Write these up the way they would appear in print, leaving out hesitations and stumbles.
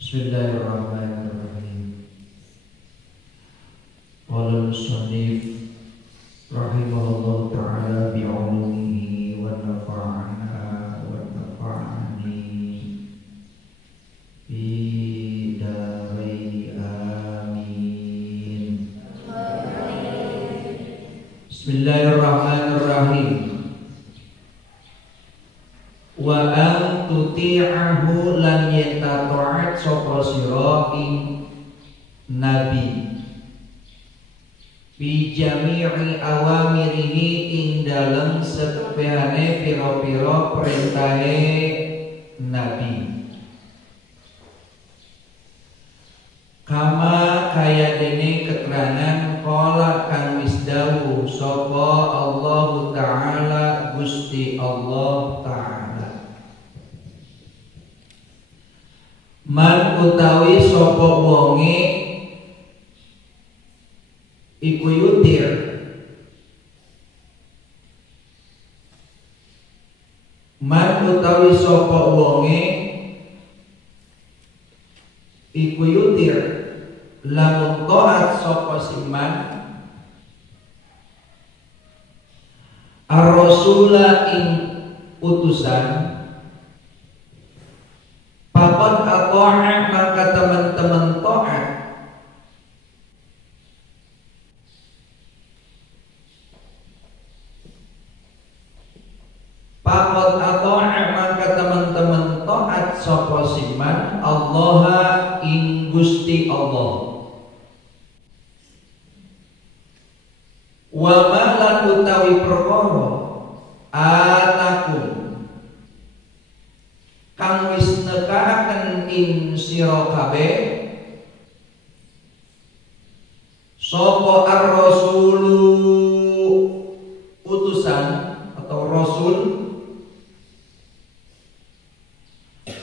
Bismillahirrahmanirrahim. Qala al-musannif rahimahullah ta'ala bi'ulumihi wa nafa'ana wa nafa'ani bi dari amin. Bismillahirrahmanirrahim. Wa an tuti'ahu lan yenta ta'at sapa sira ing nabi bi jami'i awamirihi ing dalem sakabehane pira-pira perintahe nabi kama kaya dene keterangan qala kang wis dawuh sapa Allah taala Gusti Allah taala man utawi sapa wonge iku yutir man utawi sapa wonge iku yutir lamun taat sapa siman ar-rasula ing utusan Pakot ato'a maka teman-teman to'at Pakot ato'a maka teman-teman to'at sapa siman Allaha ing Gusti Allah wa ma lan utawi perkara anakum kang wis nekahaken ing sira kabeh sapa ar-rasulu utusan atau rasul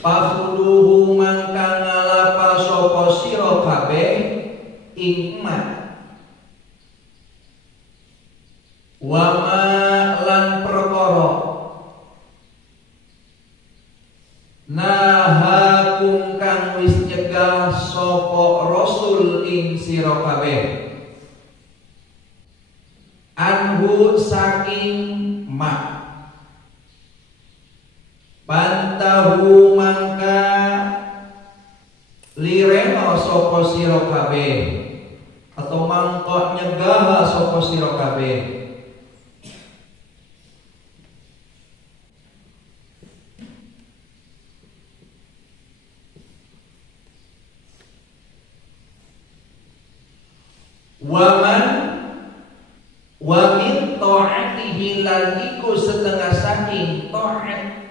pafuluhu mangka ngalapa sapa sira kabeh ing man wa ma lan perkara nahakum kang wis nyegah sapa rasul ing sira kabeh anhu saking ma bantahu mangka lirena sapa sira kabeh atau mangko nyegah sapa sira kabeh waman wa min ta'atihi lan iku setengah saking ta'at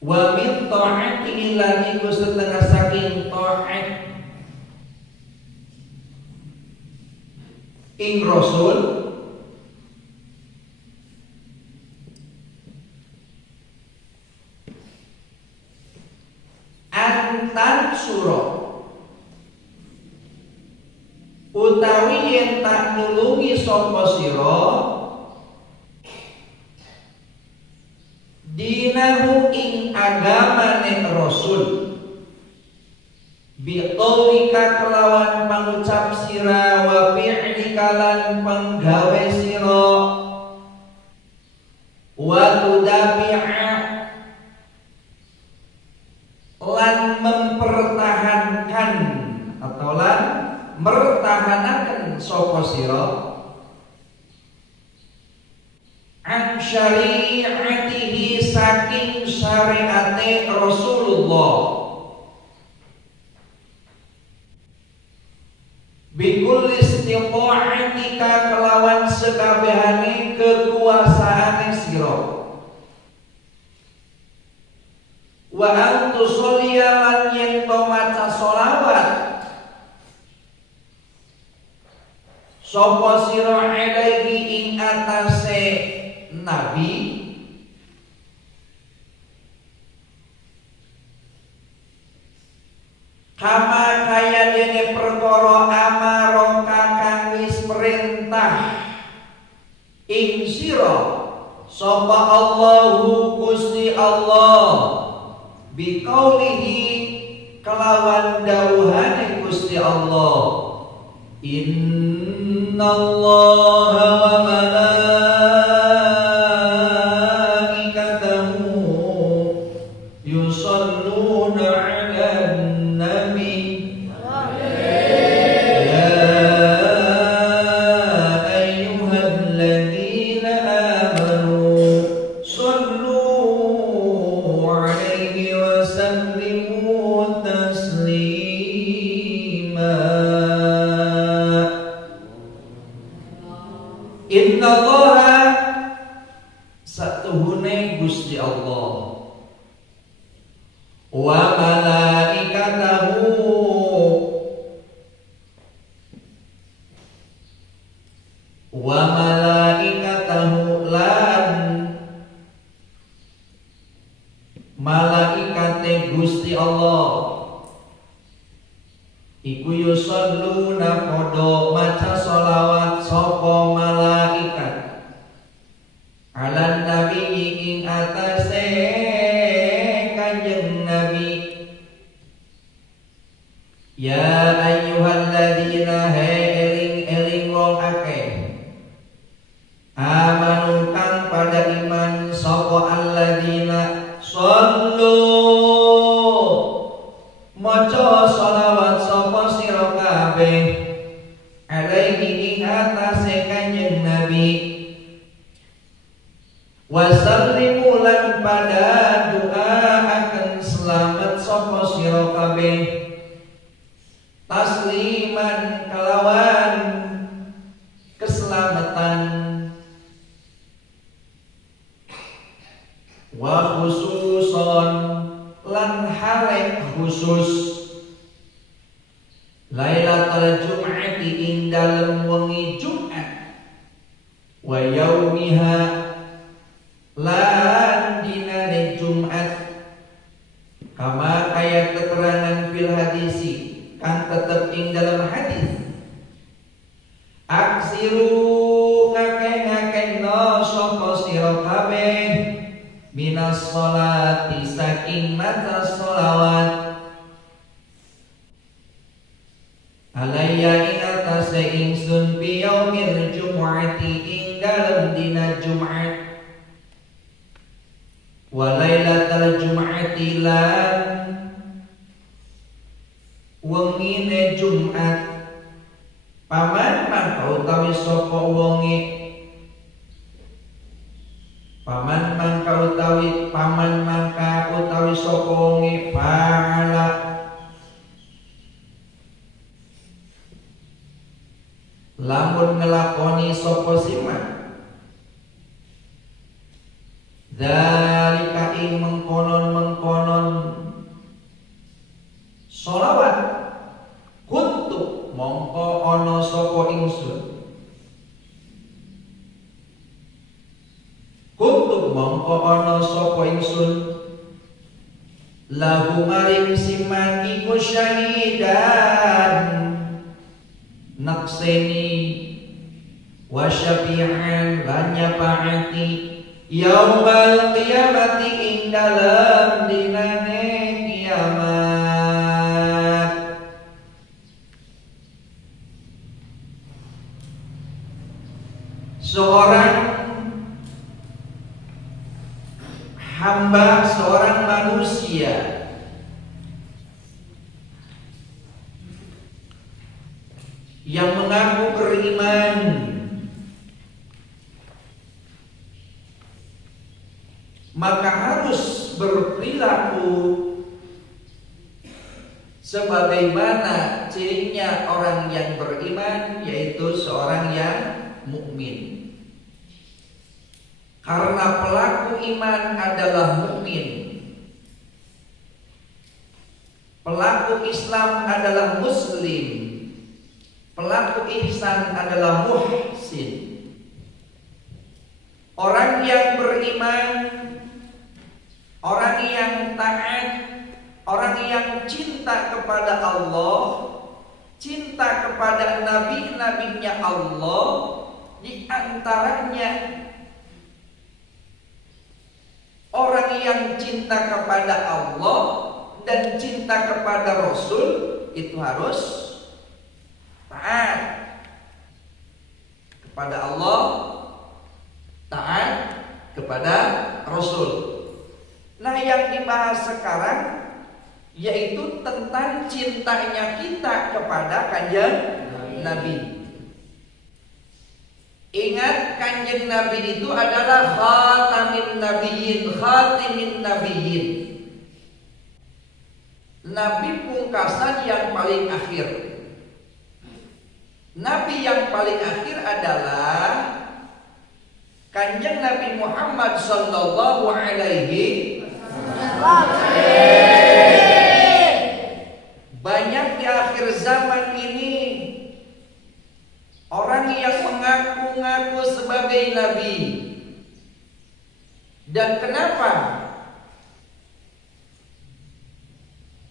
wa min ta'atihi lan iku setengah saking ta'at ing rasul antan surah utawi yen tak nulungi sapa sira dinahu ing agamane rasul biqaulika kelawan pangucap sira wa fi'lika lan penggawe sira wa tudabi'a lan mempertahankan atau lan mertahanaken sapa sira an syari'atihi saking syariate Rasulullah bikul istita'atika kelawan sekabehane kekuasaane sira wa antu sholiyalan yen to maca sholawat sapa sira alaihi ing atase nabi kama kaya dene perkara amaroka kang wis perintah ing sira sapa Allahu Gusti Allah biqaulihi kelawan dawuhane Gusti Allah innallaha wa malaikatahu yusholluna 'alan nabi ya ayyuhalladzina amanu shollu 'alaihi wa sallimu taslima innallaha satuhune Gusti Allah wa malaikatahu lan malaikate Gusti Allah iku yusalluna padha maca sholawat sapa malaikat alan nabi ing atase kanjeng nabi ya ayyuhalladzina eling wong akeh amanu kang pada iman sapa alladzina shollu maca sholawat sapa sira kabeh alaihi ing atase kanjeng nabi wasallimu lan pada doa akan selamat sapa sira kabeh tasliman kelawan keselamatan wa khususon lan halek khusus Lailatul Jum'ati ing dalem wengi Jumat wa yaumiha lan dinane Jumat kama ayat keterangan fil hadisi kan tetep ing dalam hadis aksiru ngakeh-ngakehna sapa sira kabeh minas sholati saking maca sholawat alayya ing atase ingsun fi yaumil jumu'ati ing dalem dina Jumat wa lailatul jumu'ati lan wengine Jumat paman mangka utawi sapa wonge paman mangka utawi sapa wonge pahala lamun ngelakoni sapa siman dzalika ing mengkonon sholawat kuntu mongko ana sapa ingsun lahu maring siman iku syahidan nakseni wa syafi'an lan nyafaati yaumal qiyamati ing dalam dinane kiamat. Seorang hamba, seorang manusia yang mengaku beriman maka harus berperilaku sebagaimana cirinya orang yang beriman, yaitu seorang yang mukmin. Karena pelaku iman adalah mukmin, pelaku Islam adalah muslim, Pelaku ihsan adalah muhsin. Orang yang beriman, orang yang taat, orang yang cinta kepada Allah, cinta kepada nabi-nabinya Allah, di antaranya orang yang cinta kepada Allah dan cinta kepada Rasul itu harus taat kepada Allah, taat kepada Rasul. Nah, yang dibahas sekarang yaitu tentang cintanya kita kepada Kanjeng Nabi. Ingat, Kanjeng Nabi itu adalah khatamin nabiyyin, khatimin nabiyyin. Nabi pungkasan yang paling akhir. Nabi yang paling akhir adalah Kanjeng Nabi Muhammad sallallahu alaihi wasallam. Banyak di akhir zaman ini orang yang mengaku-ngaku sebagai nabi. Dan kenapa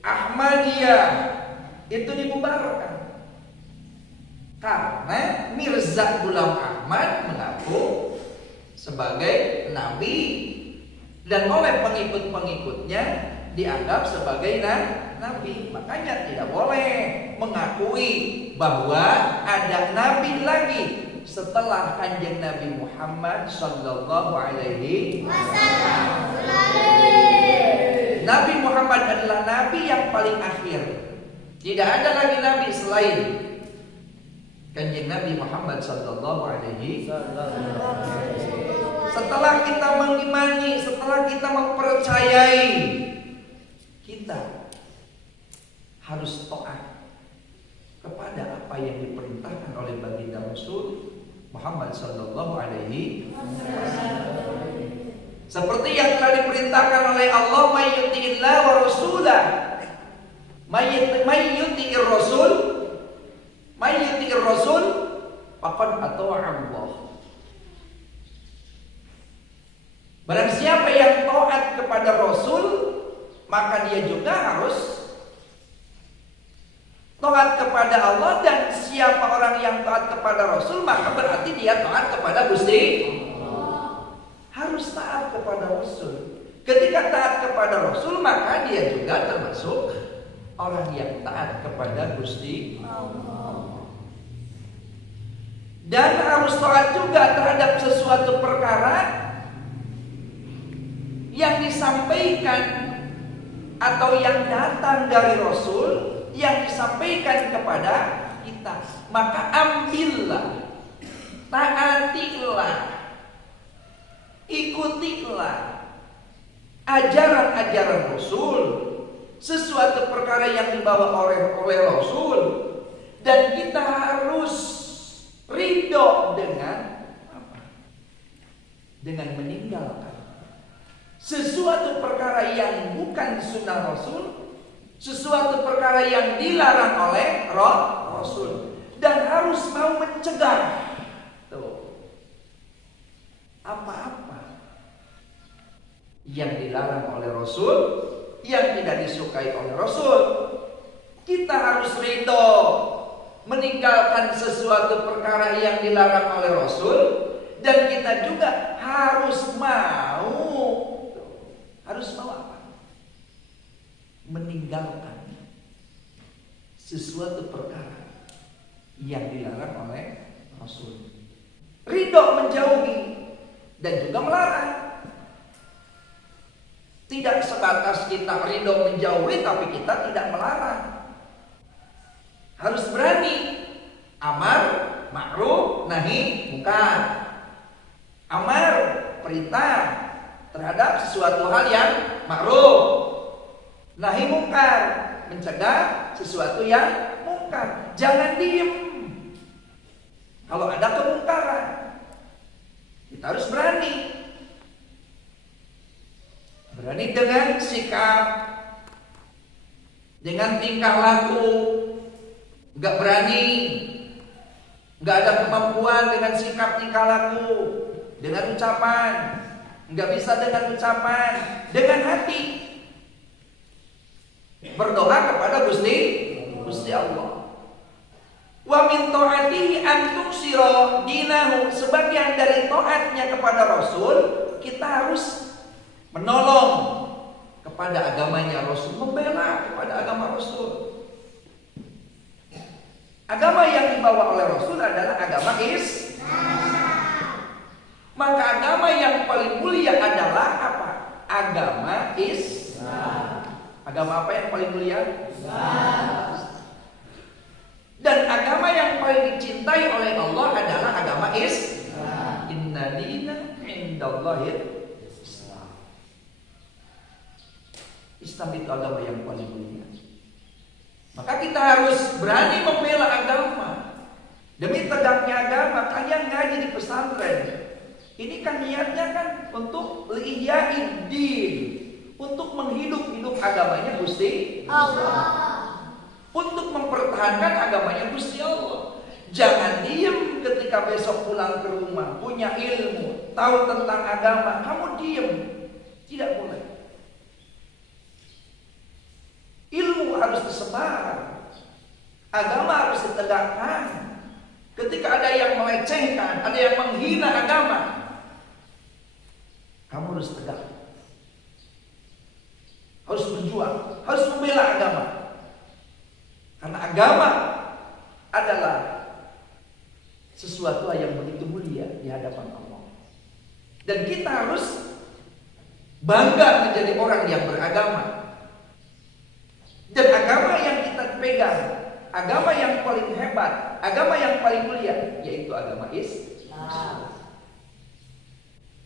Ahmadiyah itu dibubarkan? Karena Mirza Ghulam Ahmad mengaku sebagai nabi dan oleh pengikut-pengikutnya dianggap sebagai nabi. Makanya tidak boleh mengakui bahwa ada nabi lagi setelah Kanjeng Nabi Muhammad sallallahu alaihi wasallam. Nabi Muhammad adalah nabi yang paling akhir. Tidak ada lagi nabi selain Kanjeng Nabi Muhammad sallallahu alaihi wasallam. Setelah kita mengimani, setelah kita mempercayai, kita harus taat kepada apa yang diperintahkan oleh baginda Rasul Muhammad sallallahu alaihi wasallam. Seperti yang telah diperintahkan oleh Allah, may yuti'illah wa rasulah, may yuti'ir rasul, may yuti'ir rasul faqad ata'a Allah. Barang siapa yang taat kepada Rasul, maka dia juga harus taat kepada Allah. Dan siapa orang yang taat kepada Rasul, maka berarti dia taat kepada Gusti Allah. Harus taat kepada Rasul. Ketika taat kepada Rasul, maka dia juga termasuk orang yang taat kepada Gusti Allah. Dan harus taat juga terhadap sesuatu perkara yang disampaikan atau yang datang dari Rasul, yang disampaikan kepada kita. Maka ambillah, taatilah, ikutilah ajaran-ajaran Rasul, sesuatu perkara yang dibawa oleh Rasul. Dan kita harus ridho dengan apa? Dengan meninggalkan sesuatu perkara yang bukan sunnah Rasul, sesuatu perkara yang dilarang oleh Rasul, dan harus mau mencegah apa-apa yang dilarang oleh Rasul, yang tidak disukai oleh Rasul. Kita harus ridho meninggalkan sesuatu perkara yang dilarang oleh Rasul, dan kita juga harus mau apa? Meninggalkan sesuatu perkara yang dilarang oleh Rasul. Ridho menjauhi dan juga melarang. Tidak sebatas kita ridho menjauhi tapi kita tidak melarang. Harus berani amar ma'ruf nahi munkar. Amar perintah terhadap sesuatu hal yang ma'ruf, nahi mungkar, mencegah sesuatu yang mungkar. Jangan diem kalau ada kemungkaran. Kita harus berani dengan sikap, dengan tingkah laku. Enggak berani nggak ada kemampuan dengan sikap tingkah laku, dengan ucapan, nggak bisa dengan ucapan, dengan hati. Berdoa kepada Gusti Allah. Wa min ta'atihi an tuksira dinahu. Sebagian dari taatnya kepada Rasul, kita harus menolong kepada agamanya Rasul, membela kepada agama Rasul. Agama yang dibawa oleh Rasul adalah agama Islam. Maka agama yang paling mulia adalah apa? Agama Islam. Agama apa yang paling mulia? Islam. Dan agama yang paling dicintai oleh Allah adalah agama Islam. Inna dina indallahil Islam. Islam itu agama yang paling mulia. Maka kita harus berani membela agama. Demi tegaknya agama, kalian ngaji di pesantren. Ini kan niatnya kan untuk li'ihya'id din, untuk menghidup agamanya Gusti Allah. Untuk mempertahankan agamanya Gusti Allah. Jangan diem ketika besok pulang ke rumah, punya ilmu, tahu tentang agama, kamu diem. Tidak boleh. Ilmu harus disebar. Agama harus ditegakkan. Ketika ada yang melecehkan, ada yang menghina agama, kamu harus tegak. Harus berjuang, harus membela agama. Karena agama adalah sesuatu yang begitu mulia di hadapan Allah. Dan kita harus bangga menjadi orang yang beragama. Dan agama yang kita pegang, agama yang paling hebat, agama yang paling mulia, yaitu agama Islam.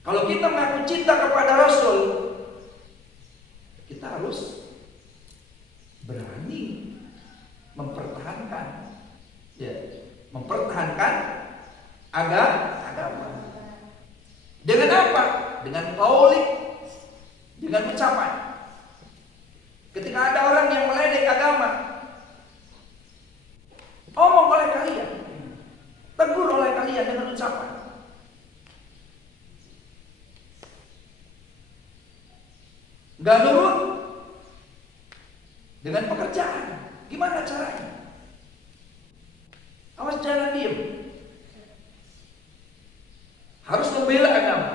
Kalau kita mengaku cinta kepada Rasul, kita harus berani mempertahankan, mempertahankan agama. Dengan apa? Dengan qaulik, dengan ucapan. Ketika ada orang yang meledek agama, omong oleh kalian, tegur oleh kalian dengan ucapan. Gak nurut dengan pekerjaan. Gimana caranya? Awas jangan diem. Harus membela agama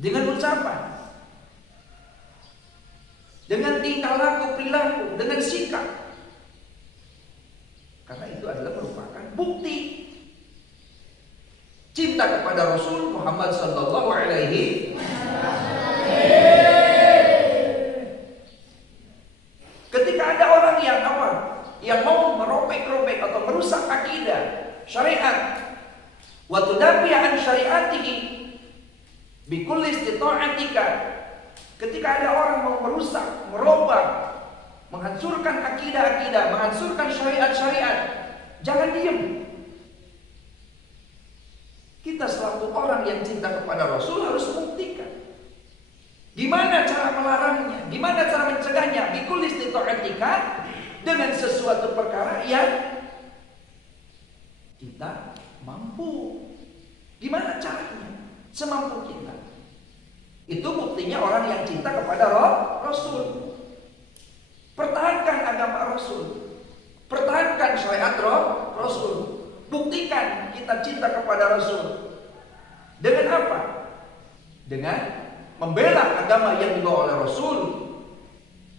dengan ucapan, dengan tingkah laku, perilaku, dengan sikap. Karena itu adalah merupakan bukti cinta kepada Rasul Muhammad sallallahu alaihi wasallam. Ketika ada orang yang mau merobek-robek atau merusak akidah, syariat, wa tudafi an syariatihi bi kulli istita'atika. Ketika ada orang mau merusak, merubah, menghancurkan akidah-akidah, menghancurkan syariat-syariat, jangan diam. Kita selaku orang yang cinta kepada Rasul harus membuktikan. Gimana cara melarangnya? Gimana cara mencegahnya? Bikul istita'atika, dengan sesuatu perkara yang kita mampu. Gimana caranya? Semampu kita. Itu buktinya orang yang cinta kepada Rasul. Pertahankan agama Rasul. Pertahankan syariat Rasul. Buktikan kita cinta kepada Rasul. Dengan apa? Dengan membela agama yang dibawa oleh Rasul,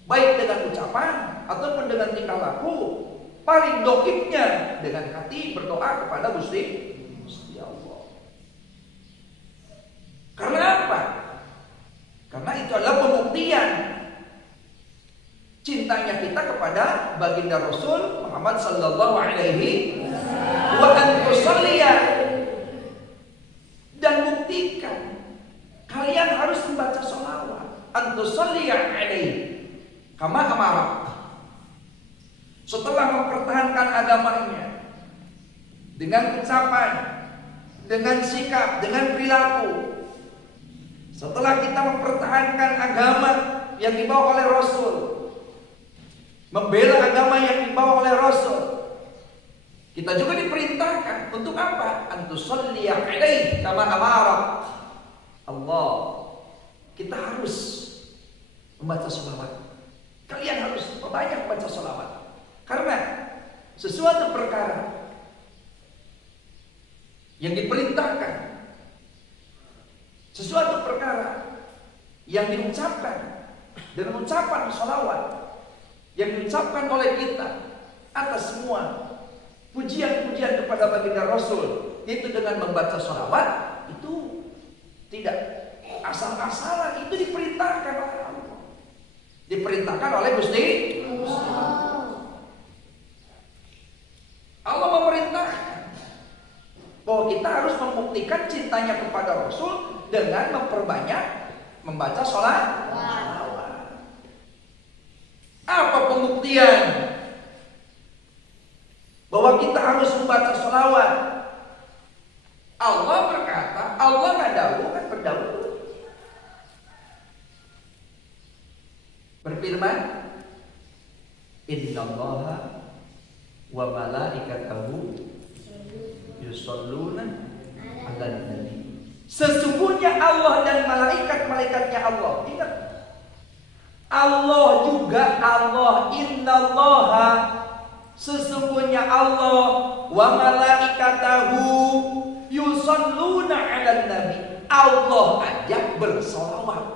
baik dengan ucapan ataupun dengan tingkah laku. Paling dokipnya dengan hati berdoa kepada Gusti Allah. Karena apa? Karena itu adalah pembuktian cintanya kita kepada baginda Rasul Muhammad sallallahu alaihi wasallam. Dan buktikan kalian harus membaca sholawat, antusalliya alaihi kama amara. Setelah mempertahankan agamanya dengan ucapan, dengan sikap, dengan perilaku, setelah kita mempertahankan agama yang dibawa oleh Rasul, membela agama yang dibawa oleh Rasul, Kita juga diperintahkan untuk apa? Antusalli alaihi kama amarak Allah. Kita harus membaca sholawat. Kalian harus banyak baca sholawat. Karena sesuatu perkara yang diperintahkan, sesuatu perkara yang diucapkan dengan ucapan sholawat yang diucapkan oleh kita atas semua pujian-pujian kepada baginda Rasul, itu dengan membaca sholawat, itu tidak asal-asalan, itu diperintahkan oleh Allah, diperintahkan oleh Gusti Allah. Memerintahkan bahwa kita harus membuktikan cintanya kepada Rasul dengan memperbanyak membaca sholawat. Apa pembuktian bahwa kita harus membaca sholawat? Allah berkata, Allah ngadawu kan berdahulu berfirman, Innallaha wa malaikatahu yusholluna 'alan nabi. Sesungguhnya Allah dan malaikat-malaikatnya Allah. Ingat, Allah juga Allah. Innallaha, sesungguhnya Allah, wa malaikatahu yusholluna 'alan nabi. Allah aja bersolawat.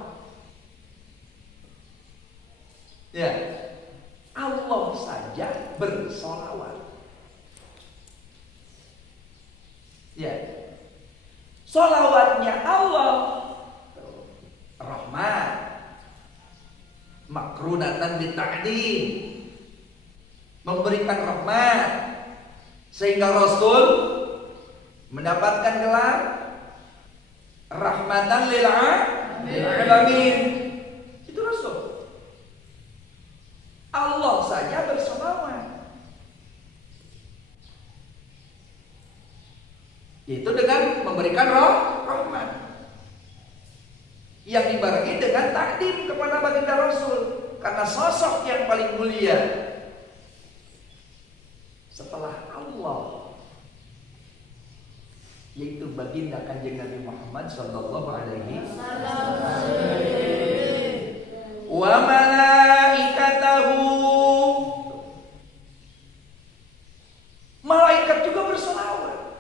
Ya, Allah saja bersolawat. Ya, solawatnya Allah rahmat makrunatan bita'dim, memberikan rahmat sehingga Rasul mendapatkan gelar rahmatan lil alamin. Itu Rasul. Allah saja bersolawat, yaitu dengan memberikan rahmat yang dibarengi dengan takdim kepada baginda Rasul, karena sosok yang paling mulia setelah Allah, yaitu baginda Kanjeng Nabi Muhammad sallallahu alaihi wasallam. Wa malaikatahu, malaikat juga bersolawat.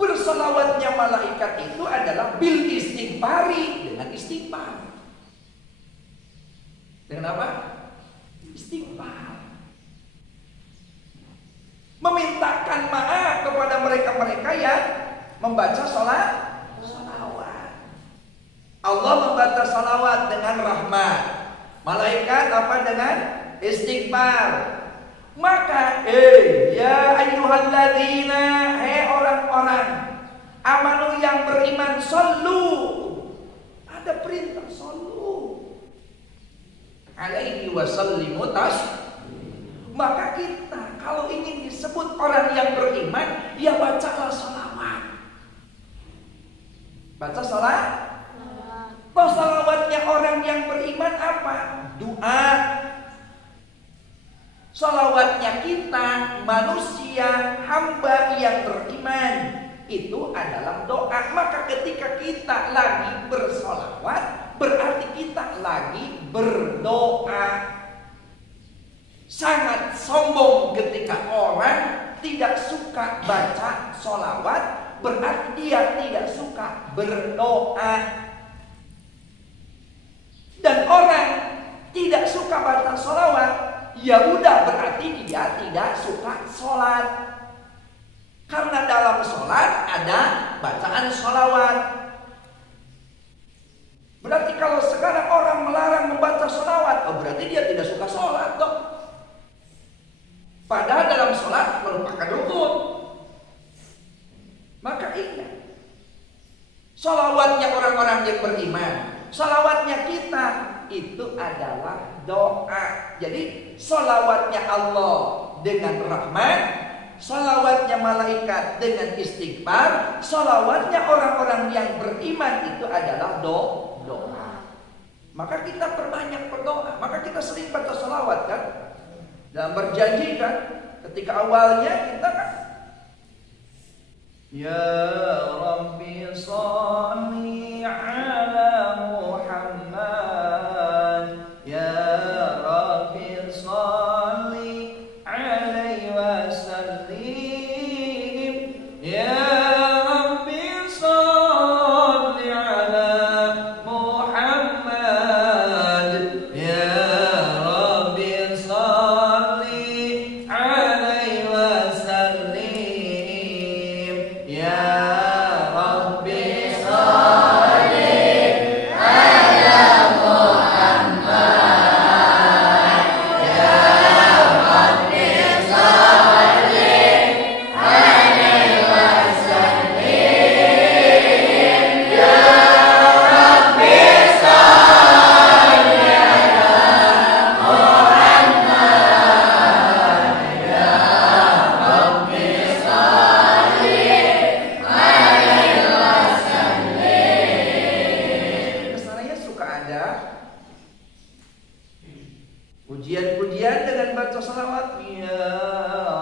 Bersolawatnya malaikat itu adalah bil istighfari, dengan istighfar. Dengan apa? Istighfar. Memintakan maaf kepada mereka-mereka yang membaca salawat. Allah membaca salawat dengan rahmat, malaikat apa? Dengan istighfar. Maka ya ayyuhalladzina, hai orang-orang amanu yang beriman, sallu, ada perintah sallu alaihi wasallimu maka kita kalau ingin disebut orang yang beriman, ya bacalah salawat. Baca salawat. Salawatnya orang yang beriman apa? Doa. Salawatnya kita manusia hamba yang beriman itu adalah doa. Maka ketika kita lagi bersolawat, berarti kita lagi berdoa. Sangat sombong ketika orang tidak suka baca solawat, berarti dia tidak suka berdoa. Dan orang tidak suka baca solawat, ya udah berarti dia tidak suka sholat. Karena dalam sholat ada bacaan sholawat. Berarti kalau sekarang orang melarang membaca sholawat, oh berarti dia tidak suka sholat dong. Padahal dalam sholat merupakan rukun. Maka ingat, sholawatnya orang-orang yang beriman, sholawatnya kita itu adalah doa. Jadi sholawatnya Allah dengan rahmat, sholawatnya malaikat dengan istighfar, sholawatnya orang-orang yang beriman itu adalah doa. Maka kita perbanyak berdoa. Maka kita sering baca sholawat kan, dan berjanji kan, Ketika awalnya kita kan Ya Rabbi sholli ala Muhammad, Ya Rabbi sholli alaihi wasallim, Ya Rabbi sholli ala Muhammad, Ya Rabbi sholli alaihi wasallim, Ya Rabbi sholli ala Muhammad, Ya Rabbi sholli alaihi wasallim, Ya Rabbi sholli ala Muhammad, Ya Rabbi sholli alaihi wasallim. Kesananya suka ada pujian-pujian dengan baca salawat. Ya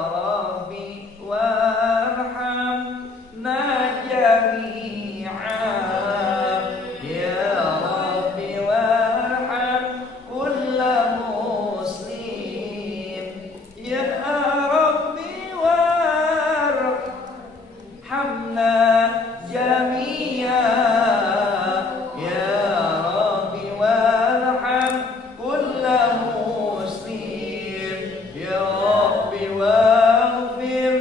Rabbi warhamna jami'a, Ya Rabbi warham kulla muslim, Ya Rabbi warhamna jami'a, Ya Rabbi warham kulla muslim, Ya Rabbi waghfir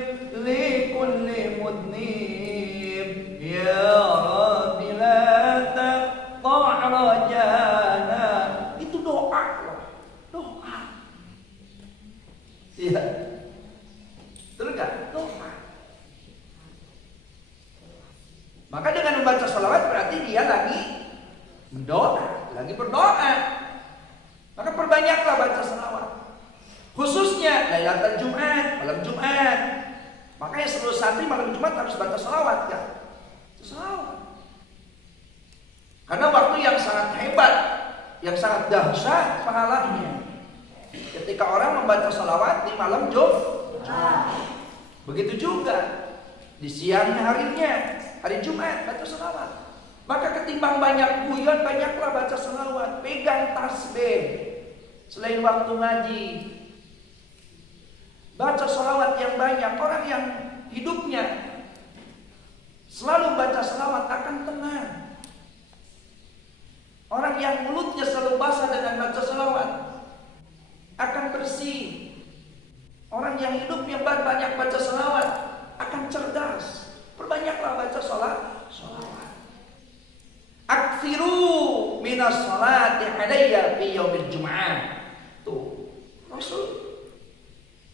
li kulli mudnib, Ya Rabbi la taqta' rajana. Itu doa loh. Doa. Iya. Betul nggak? Doa. Maka dengan membaca salawat berarti dia lagi berdoa, lagi berdoa. Maka perbanyaklah baca salawat. Khususnya Lailatul Jumat, malam Jumat. Makanya seluruh santri malam Jumat harus baca salawat ya. Salawat. Karena waktu yang sangat hebat, yang sangat dahsyat pahalanya. Ketika orang membaca salawat di malam Jumat. Begitu juga di siang harinya, hari Jumat baca salawat. Maka ketimbang banyak guyon, banyaklah baca salawat. Pegang tasbih selain waktu ngaji. Baca salawat yang banyak. Orang yang hidupnya selalu baca salawat akan tenang. Orang yang mulutnya selalu basah dengan baca salawat akan bersih. Orang yang hidupnya banyak baca salawat akan cerdas. Perbanyaklah baca salawat. Aktsiru minas salati alayya fi yaumil jum'ah. Tuh, Rasul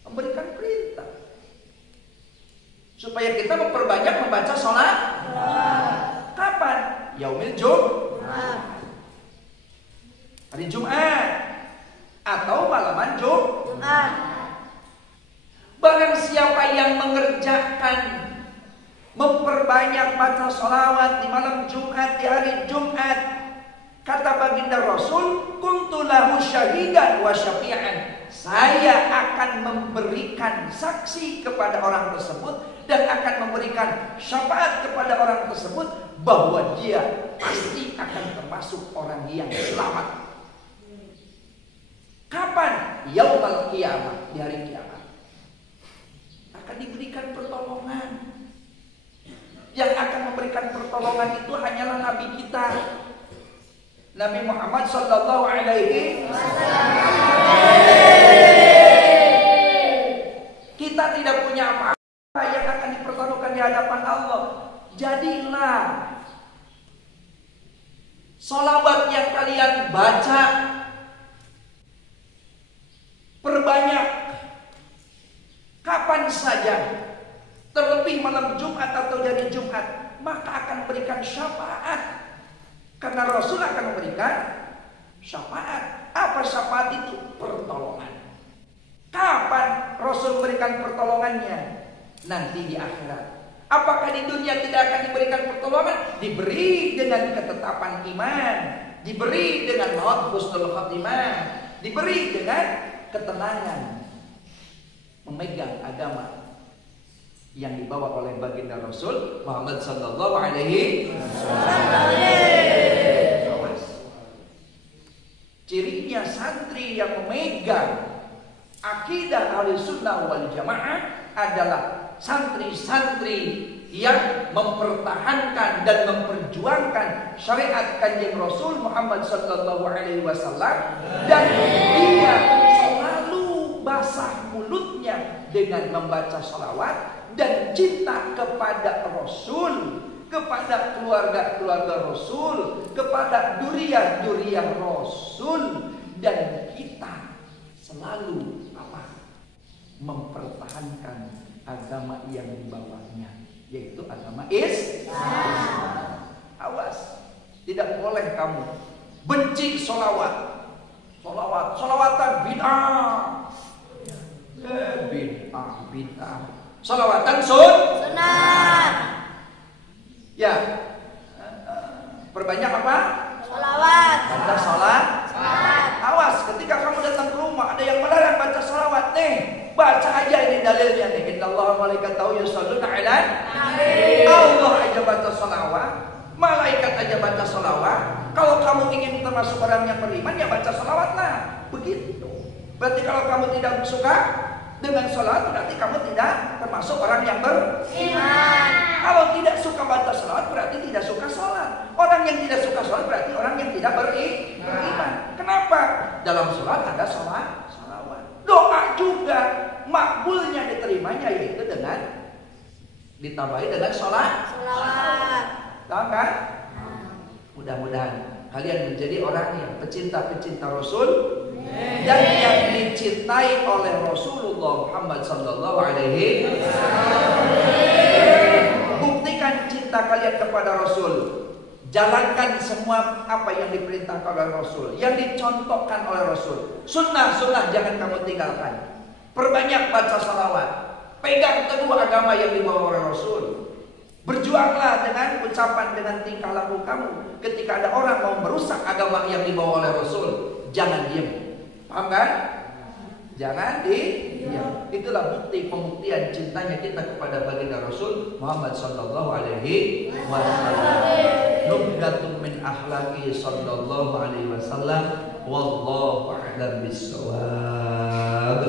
memberikan perintah supaya kita memperbanyak membaca salat. Kapan? Yaumil Jumat. Hari Jumat atau malaman Jumat. Barang siapa yang mengerjakan memperbanyak baca sholawat di malam Jumat, di hari Jumat, kata baginda Rasul, kuntu lahu syahidan wa syafi'an. Saya akan memberikan saksi kepada orang tersebut dan akan memberikan syafaat kepada orang tersebut bahwa dia pasti akan termasuk orang yang selamat. Kapan? Yaumul qiyamah, di hari kiamat akan diberikan pertolongan. Yang akan memberikan pertolongan itu hanyalah Nabi kita, Nabi Muhammad sallallahu alaihi wasallam. Kita tidak punya apa-apa yang akan dipertaruhkan di hadapan Allah. Jadilah sholawat yang kalian baca perbanyak kapan saja. Terlebih malam Jumat atau dari Jumat, maka akan memberikan syafaat. Karena Rasul akan memberikan syafaat. Apa syafaat itu? Pertolongan. Kapan Rasul memberikan pertolongannya? Nanti di akhirat. Apakah di dunia tidak akan diberikan pertolongan? Diberi dengan ketetapan iman, diberi dengan maut husnul khatimah, diberi dengan ketenangan. memegang agama yang dibawa oleh baginda Rasul Muhammad sallallahu alaihi wasallam. Cirinya santri yang memegang akidah Ahlussunnah wal Jamaah adalah santri-santri yang mempertahankan dan memperjuangkan syariat Kanjeng Rasul Muhammad sallallahu alaihi wasallam, dan dia selalu basah mulutnya dengan membaca salawat dan cinta kepada Rasul, kepada keluarga-keluarga Rasul, kepada duriah-duriah Rasul, dan kita selalu mempertahankan agama yang dibawanya, yaitu agama Islam. Awas, tidak boleh kamu benci sholawat. Sholawatan bid'ah. Bid'ah. Sholawatan sunnah. Ya, perbanyak apa? Sholawat. Baca sholat. Awas, ketika kamu datang ke rumah ada yang melarang baca sholawat nih, baca aja ini dalilnya nih. Innallaha wa malaikatahu yusholluna 'alan nabi. Allah aja baca sholawat, malaikat aja baca sholawat. Kalau kamu ingin termasuk orang yang beriman, ya baca sholawatlah. Begitu. Berarti kalau kamu tidak suka dengan sholawat, berarti kamu tidak termasuk orang yang beriman. Kalau tidak suka baca sholawat, berarti tidak suka sholat. Orang yang tidak suka sholat berarti orang yang tidak beriman. Kenapa? Dalam sholat ada sholawat. Doa juga makbulnya diterimanya yaitu dengan ditambahi dengan sholawat. Tahu kan? Mudah-mudahan kalian menjadi orang yang pecinta-pecinta Rasul dan yang dicintai oleh Rasulullah Muhammad sallallahu alaihi wasallam. Buktikan cinta kalian kepada Rasul. Jalankan semua apa yang diperintahkan oleh Rasul, yang dicontohkan oleh Rasul. Sunnah-sunnah jangan kamu tinggalkan. Perbanyak baca salawat. Pegang teguh agama yang dibawa oleh Rasul. Berjuanglah dengan ucapan, dengan tingkah laku kamu. Ketika ada orang mau merusak agama yang dibawa oleh Rasul, jangan diam. Paham kan? Jangan diam. Itulah bukti pembuktian cintanya kita kepada baginda Rasul Muhammad sallallahu alaihi wasallam. Nubdatun min akhlaqi sallallahu alaihi wasallam. Wallahu a'lam bissawab.